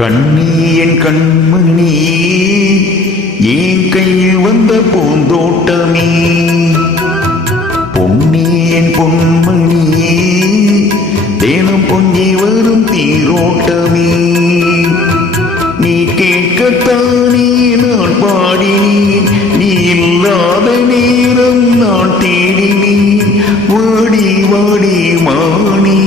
கண்ணி என் கண்மணி என் கையில் வந்த பூந்தோட்டமே, பொன்னி என் பொன்மணி தினம் பொங்கி வரும் தீரோட்டமே. நீ கேட்கத்தானே நான் பாடினேன், நீ இல்லாத நேரம் நான் தேடினேன். வாடி வாடி மாணி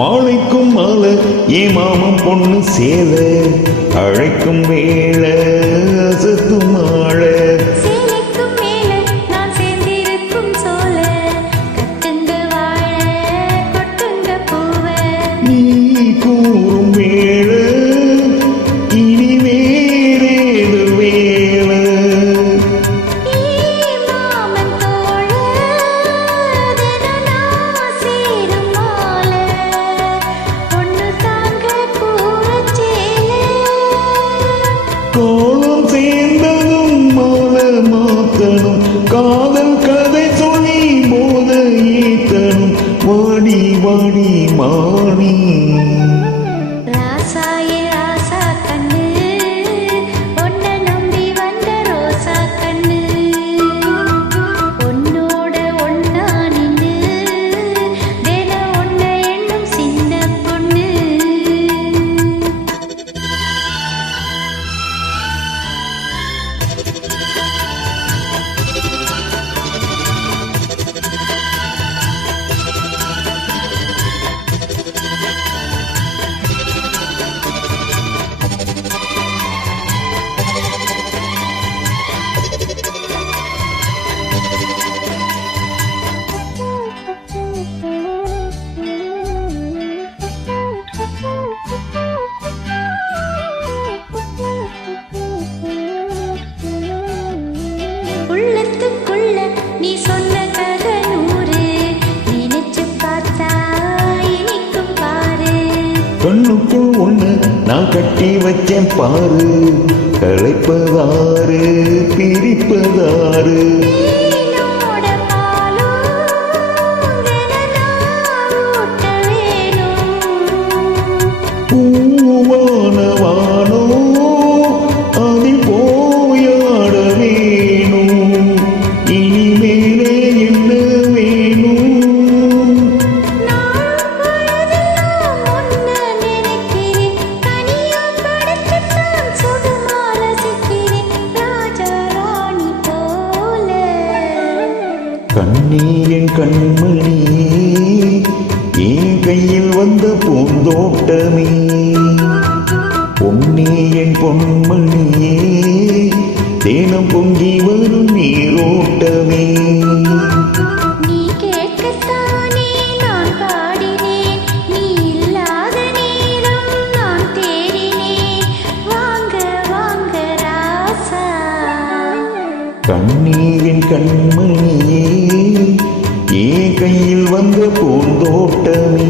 மாலைக்கும் மாலை ஏ மாமம் பொண்ணு சேல அழைக்கும் வேளை அசத்தும் ஆள. நீ கூறும் வேளை இனி வேறேது வேளை. கோலம் சேர்ந்ததும் மாலை மாத்தணும், காதல் கதை சொல்லி போத ஈத்தனும். வாடி வாடி மாணி கண்ணுக்குள் ஒண்ணு நான் கட்டி வச்சேன் பாரு, களைப்பதாரு பிரிப்பதாரு. பூவானவானோ அதில் போயாட வேணும், இனிமேலே என்ன வேணும். கண்ணி என் கண்மணி என் கையில் வந்த பூந்தோட்டமே, பொன்னி என் பொன்மணியே தினம் பொங்கி வரும் நீரோட்டமே. கண்ணி என் கண்மணியே என் கையில் வந்த பூந்தோட்டமே.